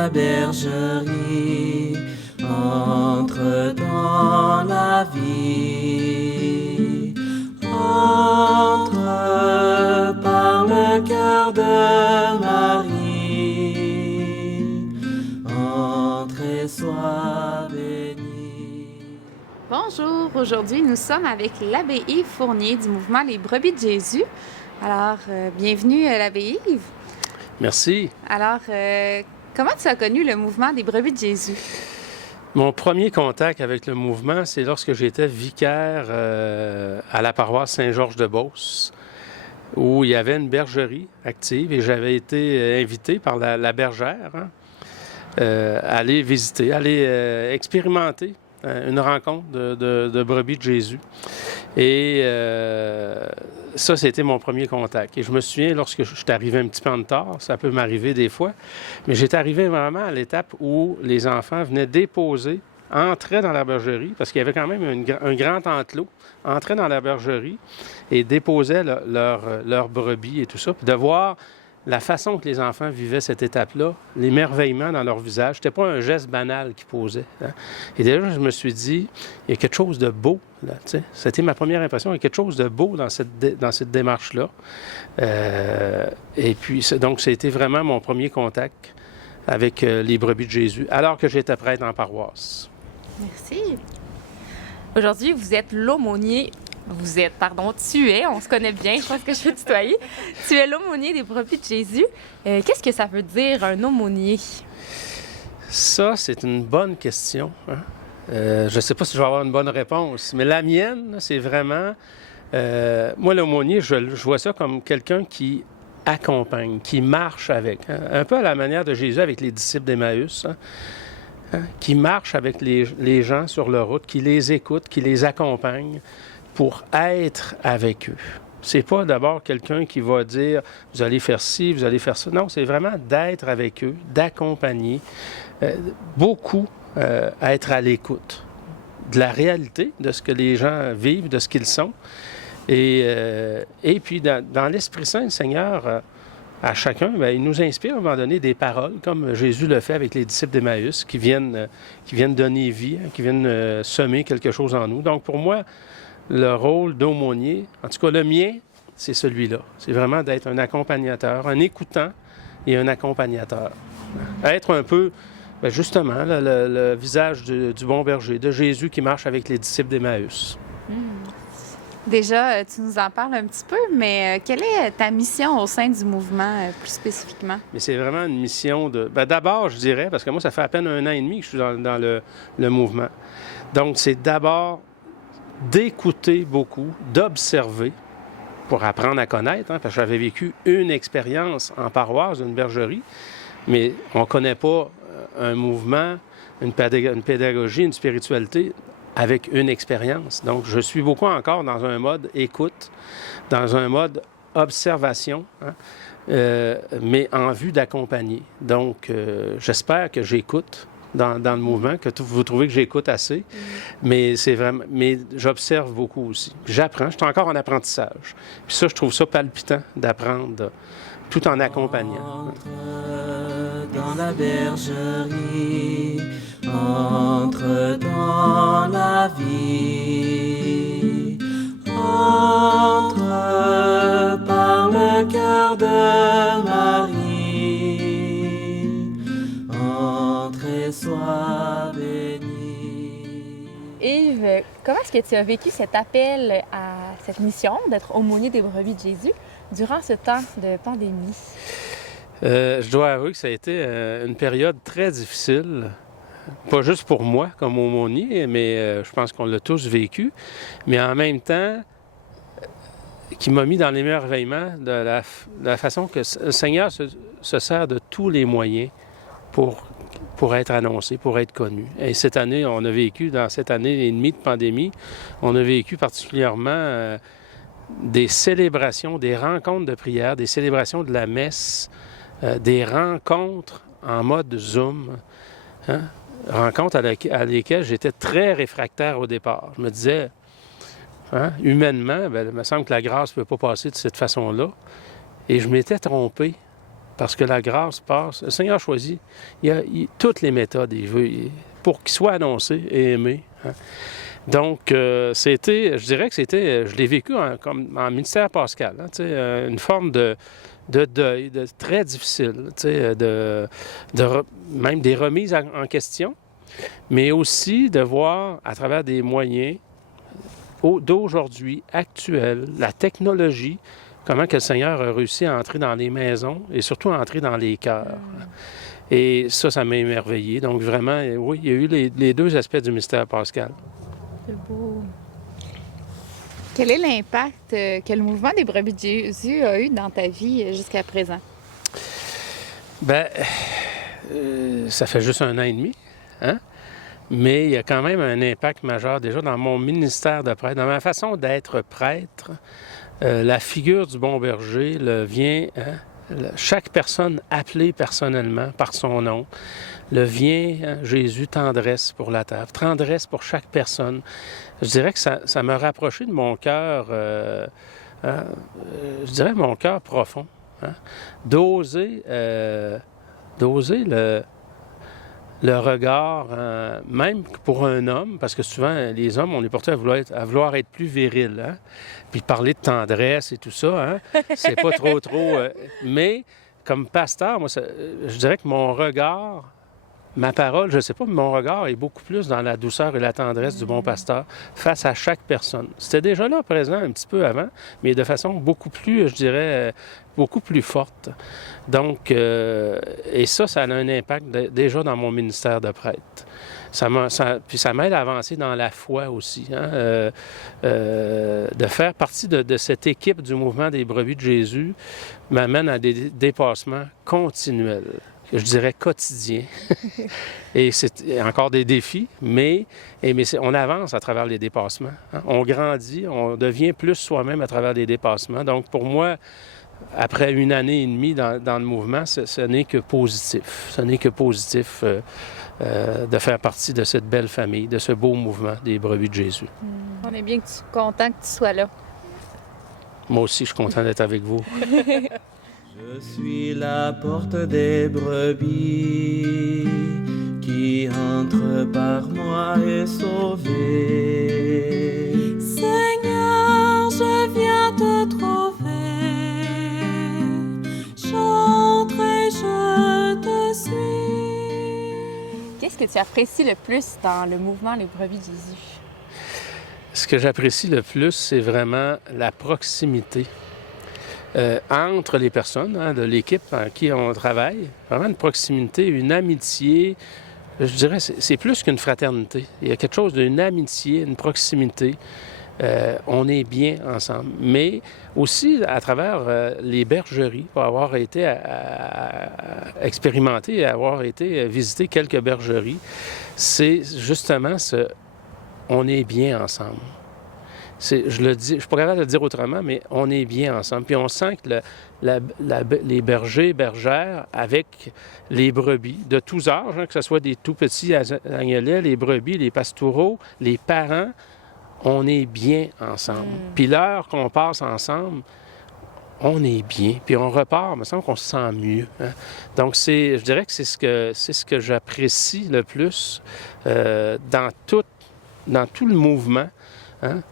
la bergerie, entre dans la vie, entre par le cœur de Marie, entre et sois béni. Bonjour, aujourd'hui nous sommes avec l'abbé Yves Fournier du mouvement Les Brebis de Jésus. Alors, bienvenue l'abbé Yves. Merci. Alors, comment tu as connu le mouvement des Brebis de Jésus? Mon premier contact avec le mouvement, c'est lorsque j'étais vicaire à la paroisse Saint-Georges-de-Beauce, où il y avait une bergerie active et j'avais été invité par la bergère à aller visiter, aller expérimenter une rencontre de brebis de Jésus. Et ça, c'était mon premier contact. Et je me souviens, lorsque je suis arrivé un petit peu en retard, ça peut m'arriver des fois, mais j'étais arrivé vraiment à l'étape où les enfants venaient déposer, entraient dans la bergerie, parce qu'il y avait quand même un grand enclos, entraient dans la bergerie et déposaient leurs brebis et tout ça. Puis de voir la façon que les enfants vivaient cette étape-là, l'émerveillement dans leur visage, c'était pas un geste banal qu'ils posaient. Hein. Et déjà, je me suis dit, il y a quelque chose de beau, là, tu sais. C'était ma première impression, il y a quelque chose de beau dans cette démarche-là. Et puis, donc, ça a été vraiment mon premier contact avec les brebis de Jésus, alors que j'étais prêtre en paroisse. Merci. Aujourd'hui, vous êtes l'aumônier. Tu es, on se connaît bien, je pense que je peux tutoyer. Tu es l'aumônier des brebis de Jésus. Qu'est-ce que ça veut dire, un aumônier? Ça, c'est une bonne question. Hein? Je ne sais pas si je vais avoir une bonne réponse, mais la mienne, c'est vraiment... moi, l'aumônier, je vois ça comme quelqu'un qui accompagne, qui marche avec. Hein? Un peu à la manière de Jésus avec les disciples d'Emmaüs, hein? Qui marche avec les gens sur leur route, qui les écoute, qui les accompagne pour être avec eux. C'est pas d'abord quelqu'un qui va dire « vous allez faire ci, vous allez faire ça ». Non, c'est vraiment d'être avec eux, d'accompagner, beaucoup être à l'écoute de la réalité, de ce que les gens vivent, de ce qu'ils sont. Et puis, dans l'Esprit Saint, le Seigneur, à chacun, bien, il nous inspire à un moment donné des paroles, comme Jésus le fait avec les disciples d'Emmaüs, qui viennent donner vie, qui viennent semer quelque chose en nous. Donc, pour moi, le rôle d'aumônier, en tout cas le mien, c'est celui-là. C'est vraiment d'être un accompagnateur, un écoutant et un accompagnateur. Être un peu, bien justement, le visage du bon berger, de Jésus qui marche avec les disciples d'Emmaüs. Déjà, tu nous en parles un petit peu, mais quelle est ta mission au sein du mouvement, plus spécifiquement? Mais c'est vraiment une mission de... Bien, d'abord, je dirais, parce que moi, ça fait à peine 1 an et demi que je suis dans le mouvement. Donc, c'est d'abord d'écouter beaucoup, d'observer pour apprendre à connaître, hein, parce que j'avais vécu une expérience en paroisse d'une bergerie, mais on ne connaît pas un mouvement, une pédagogie, une spiritualité avec une expérience. Donc, je suis beaucoup encore dans un mode écoute, dans un mode observation, hein, mais en vue d'accompagner. Donc, j'espère que j'écoute dans le mouvement, que vous trouvez que j'écoute assez, mais c'est vraiment, mais j'observe beaucoup aussi. J'apprends, je suis encore en apprentissage. Puis ça, je trouve ça palpitant d'apprendre tout en accompagnant. Entre dans la bergerie, entre dans la vie, entre par le cœur de Marie, entre et sois béni. Yves, comment est-ce que tu as vécu cet appel à cette mission d'être aumônier des brebis de Jésus durant ce temps de pandémie? Je dois avouer que ça a été une période très difficile, pas juste pour moi comme aumônier, mais je pense qu'on l'a tous vécu, mais en même temps, qui m'a mis dans l'émerveillement de la façon que le Seigneur se sert de tous les moyens pour être annoncé, pour être connu. Et cette année, on a vécu, dans cette année et demie de pandémie, on a vécu particulièrement des célébrations, des rencontres de prière, des célébrations de la messe, des rencontres en mode Zoom, hein? Rencontres à lesquelles j'étais très réfractaire au départ. Je me disais, hein, humainement, bien, il me semble que la grâce ne peut pas passer de cette façon-là. Et je m'étais trompé parce que la grâce passe. Le Seigneur choisit. Toutes les méthodes, il veut, pour qu'ils soient annoncés et aimés. Hein. Donc, je dirais que je l'ai vécu comme en ministère pascal, hein, une forme de deuil, très difficile, même des remises en question, mais aussi de voir à travers des moyens d'aujourd'hui, actuels, la technologie, comment que le Seigneur a réussi à entrer dans les maisons et surtout à entrer dans les cœurs. Et ça m'a émerveillé. Donc vraiment, oui, il y a eu les deux aspects du mystère pascal. C'est beau. Quel est l'impact que le mouvement des brebis de Jésus a eu dans ta vie jusqu'à présent? Bien, ça fait juste 1 an et demi, hein? Mais il y a quand même un impact majeur déjà dans mon ministère de prêtre, dans ma façon d'être prêtre. La figure du bon berger vient, hein, chaque personne appelée personnellement par son nom, vient, hein, Jésus, tendresse pour la terre, tendresse pour chaque personne. Je dirais que ça m'a rapproché de mon cœur, je dirais mon cœur profond, hein, d'oser le regard, même pour un homme, parce que souvent, les hommes, on est portés à vouloir être plus virils, hein? Puis parler de tendresse et tout ça, hein? C'est pas trop... mais comme pasteur, moi, je dirais que mon regard, ma parole, je ne sais pas, mais mon regard est beaucoup plus dans la douceur et la tendresse du bon pasteur face à chaque personne. C'était déjà là présent un petit peu avant, mais de façon beaucoup plus, je dirais, beaucoup plus forte. Donc, et ça a un impact déjà dans mon ministère de prêtre. Puis ça m'aide à avancer dans la foi aussi, hein? De faire partie de cette équipe du mouvement des brebis de Jésus m'amène à des dépassements continuels. Je dirais quotidien. Et c'est encore des défis, mais on avance à travers les dépassements. Hein? On grandit, on devient plus soi-même à travers les dépassements. Donc, pour moi, après 1 année et demie dans le mouvement, ce n'est que positif. Ce n'est que positif de faire partie de cette belle famille, de ce beau mouvement des brebis de Jésus. On est bien content que tu sois là. Moi aussi, je suis content d'être avec vous. Je suis la porte des brebis, qui entre par moi est sauvé. Seigneur, je viens te trouver, j'entre et je te suis. Qu'est-ce que tu apprécies le plus dans le mouvement Les brebis de Jésus? Ce que j'apprécie le plus, c'est vraiment la proximité entre les personnes, hein, de l'équipe en qui on travaille. Vraiment une proximité, une amitié. Je dirais, c'est plus qu'une fraternité. Il y a quelque chose d'une amitié, une proximité. On est bien ensemble. Mais aussi à travers les bergeries, pour avoir été expérimenté, avoir été visiter quelques bergeries, c'est justement on est bien ensemble. Je le dis, je suis pas capable de le dire autrement, mais on est bien ensemble. Puis on sent que les bergers, bergères, avec les brebis de tous âges, hein, que ce soit des tout petits agnelets, les brebis, les pastoureaux, les parents, on est bien ensemble. Puis l'heure qu'on passe ensemble, on est bien. Puis on repart, il me semble qu'on se sent mieux. Hein. Donc, je dirais que c'est ce que j'apprécie le plus dans tout le mouvement, hein,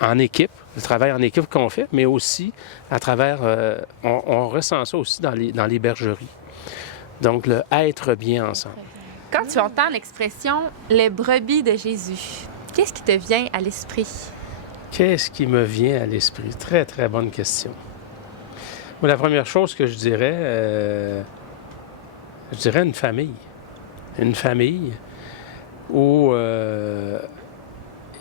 en équipe, le travail en équipe qu'on fait, mais aussi à travers, on ressent ça aussi dans les bergeries. Donc, le être bien ensemble. Quand tu entends l'expression « les brebis de Jésus », qu'est-ce qui te vient à l'esprit? Qu'est-ce qui me vient à l'esprit? Très, très bonne question. Moi, la première chose que je dirais une famille. Une famille où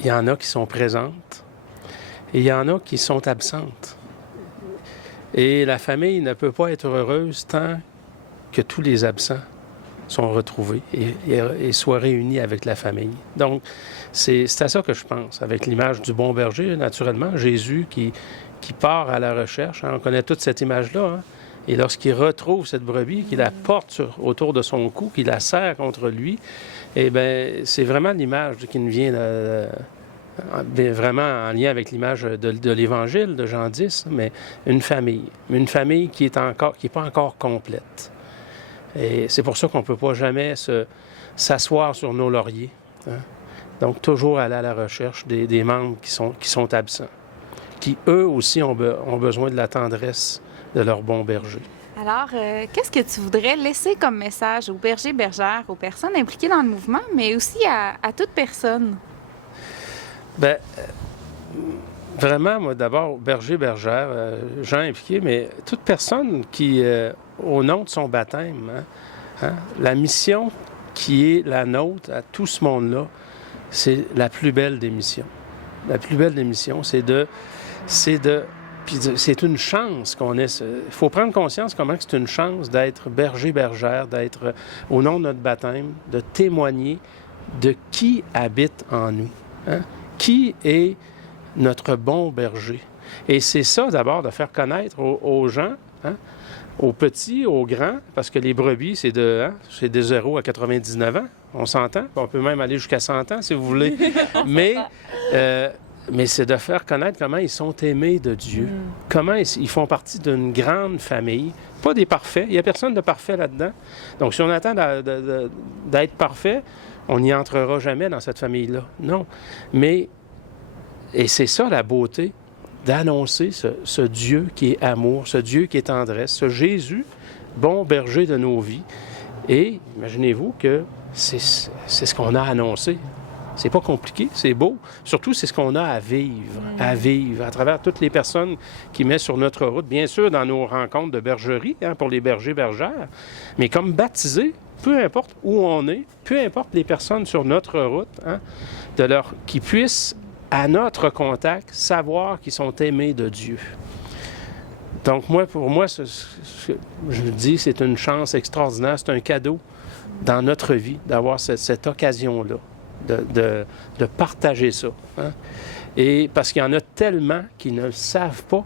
il y en a qui sont présentes et il y en a qui sont absentes. Et la famille ne peut pas être heureuse tant que tous les absents sont retrouvés et soient réunis avec la famille. Donc, c'est à ça que je pense, avec l'image du bon berger, naturellement, Jésus qui part à la recherche. Hein, on connaît toute cette image-là. Hein, et lorsqu'il retrouve cette brebis, qu'il la porte autour de son cou, qu'il la serre contre lui, eh bien, c'est vraiment l'image qui nous vient vraiment en lien avec l'image de l'Évangile de Jean 10, mais une famille qui est pas encore complète. Et c'est pour ça qu'on ne peut pas jamais s'asseoir sur nos lauriers. Hein? Donc, toujours aller à la recherche des membres qui sont absents, qui, eux aussi, ont besoin de la tendresse de leur bon berger. Alors, qu'est-ce que tu voudrais laisser comme message aux bergers, bergères, aux personnes impliquées dans le mouvement, mais aussi à toute personne? Bien, vraiment, moi, d'abord, berger, bergère, gens impliqués, mais toute personne qui, au nom de son baptême, la mission qui est la nôtre à tout ce monde-là, c'est la plus belle des missions. La plus belle des missions, puis c'est une chance qu'on ait. Il faut prendre conscience comment c'est une chance d'être berger, bergère, d'être au nom de notre baptême, de témoigner de qui habite en nous. Hein? Qui est notre bon berger? Et c'est ça d'abord, de faire connaître aux gens, hein? Aux petits, aux grands, parce que les brebis, c'est de 0 à 99 ans, on s'entend. On peut même aller jusqu'à 100 ans, si vous voulez. Mais c'est de faire connaître comment ils sont aimés de Dieu, comment ils font partie d'une grande famille, pas des parfaits. Il n'y a personne de parfait là-dedans. Donc, si on attend d'être parfait, on n'y entrera jamais dans cette famille-là. Non. Et c'est ça la beauté, d'annoncer ce Dieu qui est amour, ce Dieu qui est tendresse, ce Jésus, bon berger de nos vies. Et imaginez-vous que c'est ce qu'on a annoncé. C'est pas compliqué, c'est beau. Surtout, c'est ce qu'on a à vivre à travers toutes les personnes qui mettent sur notre route. Bien sûr, dans nos rencontres de bergerie, pour les bergers, bergères, mais comme baptisés, peu importe où on est, peu importe les personnes sur notre route, qui puissent, à notre contact, savoir qu'ils sont aimés de Dieu. Donc, pour moi, je dis, c'est une chance extraordinaire, c'est un cadeau dans notre vie d'avoir cette occasion-là. De partager ça. Hein? Et parce qu'il y en a tellement qui ne savent pas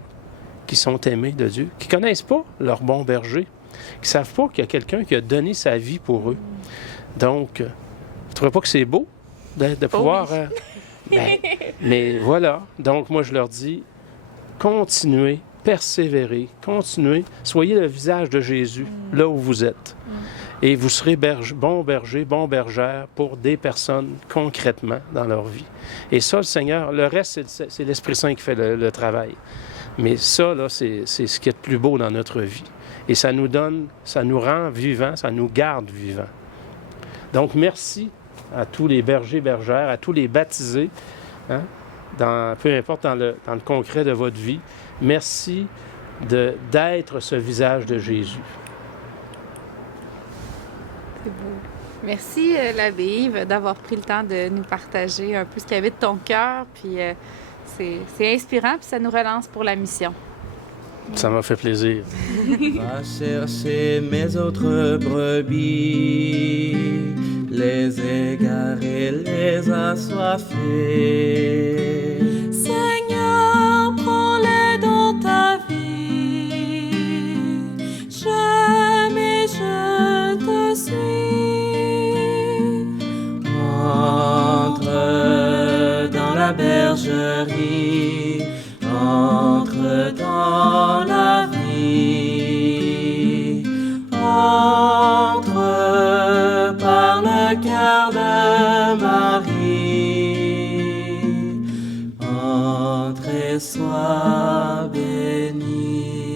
qu'ils sont aimés de Dieu, qui ne connaissent pas leur bon berger, qui ne savent pas qu'il y a quelqu'un qui a donné sa vie pour eux. Donc, vous ne trouvez pas que c'est beau de pouvoir... mais voilà. Donc, moi, je leur dis, continuez, persévérez, continuez, soyez le visage de Jésus là où vous êtes. Et vous serez bon berger, bon bergère pour des personnes concrètement dans leur vie. Et ça, le Seigneur, le reste, c'est l'Esprit Saint qui fait le travail. Mais ça, là, c'est ce qui est le plus beau dans notre vie. Et ça nous rend vivants, ça nous garde vivants. Donc, merci à tous les bergers, bergères, à tous les baptisés, peu importe dans le concret de votre vie. Merci d'être ce visage de Jésus. C'est beau. Merci, l'abbé Yves, d'avoir pris le temps de nous partager un peu ce qu'il y avait de ton cœur. Puis c'est inspirant, puis ça nous relance pour la mission. Ça m'a fait plaisir. Va chercher mes autres brebis, les égarer, les assoiffer. Seigneur, prends-les dans ta vie. J'aime et je te suis. Entre dans la bergerie, entre dans la vie, entre par le cœur de Marie, entre et sois béni.